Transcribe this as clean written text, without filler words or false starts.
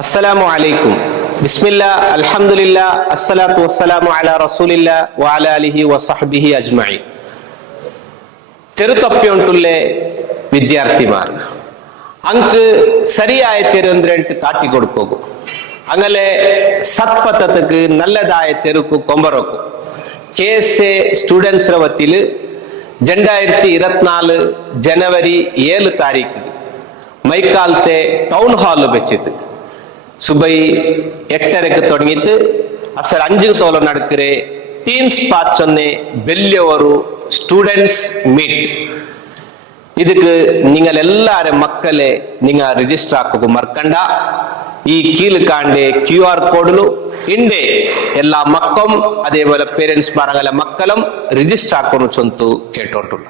അസ്സലാമു അലൈക്കും. ബിസ്മില്ലാ അൽഹംദുലില്ലാ അസ്സലാത്തു വസ്സലാമു അലാ റസൂലില്ലാ വഅലാ ആലിഹി വസഹ്ബിഹി അജ്മഈൻ. ചെറുതപ്പിയൊണ്ടുള്ള വിദ്യാർത്ഥിമാർ അങ്ങ് സരിയായ തെരുവെന്തിട്ട് കാട്ടിക്കൊടുക്കൂ. അങ്ങനെ സത്പഥത്തിക്ക് നല്ലതായ തെരുക്കു കൊമ്പറക്കും. KSA സ്റ്റുഡൻസ് വത്തില് 2024 ಜನವರಿ 7 ತಾರೀಕು ಮೈಕಾಲ್ತೆ ಟೌನ್ ಹಾಲ್ ಬೆಚ್ಚಿತ್ತು. ಸುಬೈ 8:30 തുടങ്ങിയിട്ട് അസർ 5 തോളം നടക്കരെ ടീൻസ് പാച്ചൊന്നെ വലിയವರು സ്റ്റുഡൻസ് മീറ്റ്. ಇದಕ್ಕೆ നിങ്ങൾ എല്ലാരും മക്കളെ നിങ്ങൾ രജിസ്റ്റർ ആക്കുക മറക്കണ്ട. ഈ കീഴിൽ കാണ്ടേ QR കോഡിലു ഇണ്ടേ എല്ലാ മക്കളും അതേപോലെ പേരൻസ് പറഞ്ഞ മക്കളും രജിസ്റ്റർ ആക്കുന്നു ചൊന്തു കേട്ടോട്ടുള്ള.